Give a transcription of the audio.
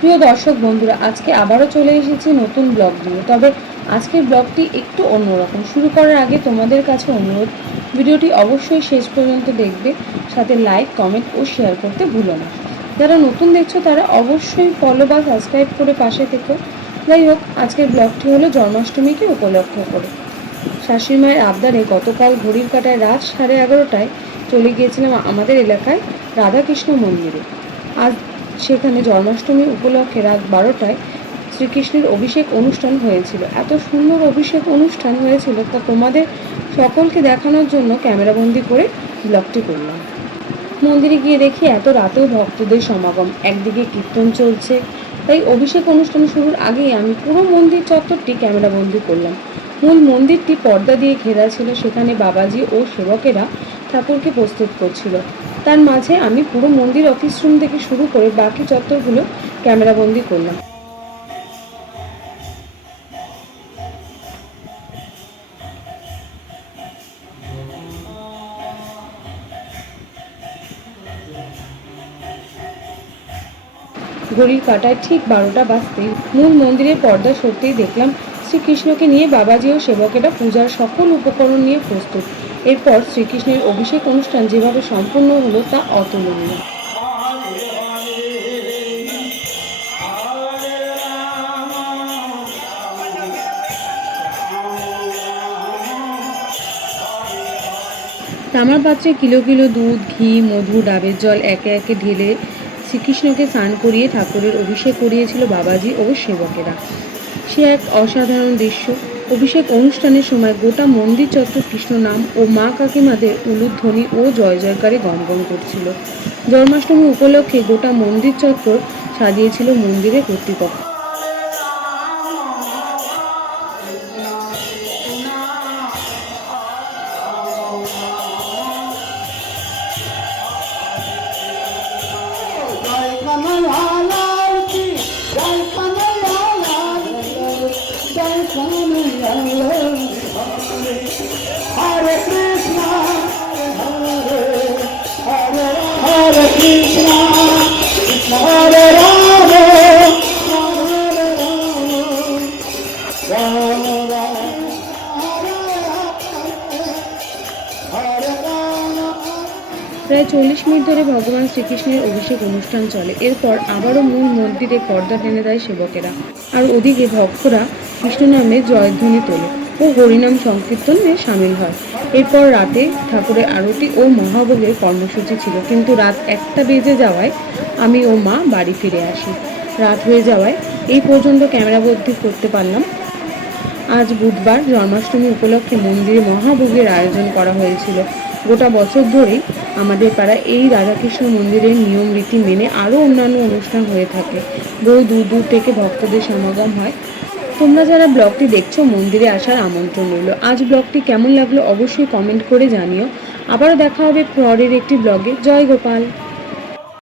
প্রিয় দর্শক বন্ধুরা, আজকে আবারও চলে এসেছি নতুন ব্লগ নিয়ে। তবে আজকের ব্লগটি একটু অন্যরকম। শুরু করার আগে তোমাদের কাছে অনুরোধ, ভিডিওটি অবশ্যই শেষ পর্যন্ত দেখবে, সাথে লাইক, কমেন্ট ও শেয়ার করতে ভুলো না। যারা নতুন দেখছো তারা অবশ্যই ফলো বা সাবস্ক্রাইব করে পাশে থেকো। যাই হোক, আজকের ব্লগটি হলো জন্মাষ্টমীকে উপলক্ষ করে। শাশুড়ি মায়ের আবদারে গতকাল ঘড়ির কাঁটায় রাত 11:30টায় চলে গিয়েছিলাম আমাদের এলাকায় রাধাকৃষ্ণ মন্দিরে। আজ সেখানে জন্মাষ্টমী উপলক্ষে রাত 12টায় শ্রীকৃষ্ণের অভিষেক অনুষ্ঠান হয়েছিল। এত সুন্দর অভিষেক অনুষ্ঠান হয়েছিল, তা তোমাদের সকলকে দেখানোর জন্য ক্যামেরাবন্দি করে ব্লগটি করলাম। মন্দিরে গিয়ে দেখি এত রাতেও ভক্তদের সমাগম, একদিকে কীর্তন চলছে। তাই অভিষেক অনুষ্ঠান শুরুর আগেই আমি পুরো মন্দির চত্বরটি ক্যামেরাবন্দি করলাম। মূল মন্দিরটি পর্দা দিয়ে ঘেরা ছিল, সেখানে বাবাজি ও সেবকেরা ঠাকুরকে প্রস্তুত করছিল। তার মাঝে আমি পুরো মন্দির অফিস রুম থেকে শুরু করে বাকি চত্বরগুলো ক্যামেরাবন্দি করলাম। ঘড়ির কাঁটায় ঠিক 12টা বাজতেই মূল মন্দিরের পর্দা সরতেই দেখলাম শ্রীকৃষ্ণকে নিয়ে বাবাজি ও সেবকেরা পূজার সকল উপকরণ নিয়ে প্রস্তুত। এরপর শ্রীকৃষ্ণের অভিষেক অনুষ্ঠান যেভাবে সম্পূর্ণ হলো তা অতুলনীয়। তামার পাত্রে কিলো কিলো দুধ, ঘি, মধু, ডাবের জল একে একে ঢেলে শ্রীকৃষ্ণকে স্নান করিয়ে ঠাকুরের অভিষেক করিয়েছিল বাবাজি ও সেবকেরা। সে এক অসাধারণ দৃশ্য। অভিষেক অনুষ্ঠানের সময় গোটা মন্দির চত্বর কৃষ্ণ নাম ও মা কাকিমাদের উলুধ্বনি ও জয় জয়কারে গমগম করছিল। জন্মাষ্টমী উপলক্ষে গোটা মন্দির চত্বর সাজিয়েছিল মন্দিরের কর্তৃপক্ষ। Hare Krishna, Hare Krishna, Hare Rama, Hare Rama, Rama প্রায় 40 মিনিট ধরে ভগবান শ্রীকৃষ্ণের অভিষেক অনুষ্ঠান চলে। এরপর আবারও মূল মন্দিরে পর্দা টেনে দেয় সেবকেরা, আর ওদিকে ভক্তরা কৃষ্ণ নামে জয়ধ্বনি তোলে ও হরিনাম সংকীর্তনে সামিল হয়। এরপর রাতে ঠাকুরের আরতি ও মহাভোগের কর্মসূচি ছিল, কিন্তু রাত 1টা বেজে যাওয়ায় আমি ও মা বাড়ি ফিরে আসি। রাত হয়ে যাওয়ায় এই পর্যন্ত ক্যামেরাবন্দি করতে পারলাম। আজ বুধবার জন্মাষ্টমী উপলক্ষে মন্দিরে মহাভোগের আয়োজন করা হয়েছিল। গোটা বছর ধরেই আমাদের পাড়ায় এই রাধাকৃষ্ণ মন্দিরের নিয়ম রীতি মেনে আরও অন্যান্য অনুষ্ঠান হয়ে থাকে। বহু দূর দূর থেকে ভক্তদের সমাগম হয়। তোমরা যারা ব্লগটি দেখছো, মন্দিরে আসার আমন্ত্রণ রইল। আজ ব্লগটি কেমন লাগলো অবশ্যই কমেন্ট করে জানিও। আবারও দেখা হবে পরের একটি ব্লগে। জয় গোপাল।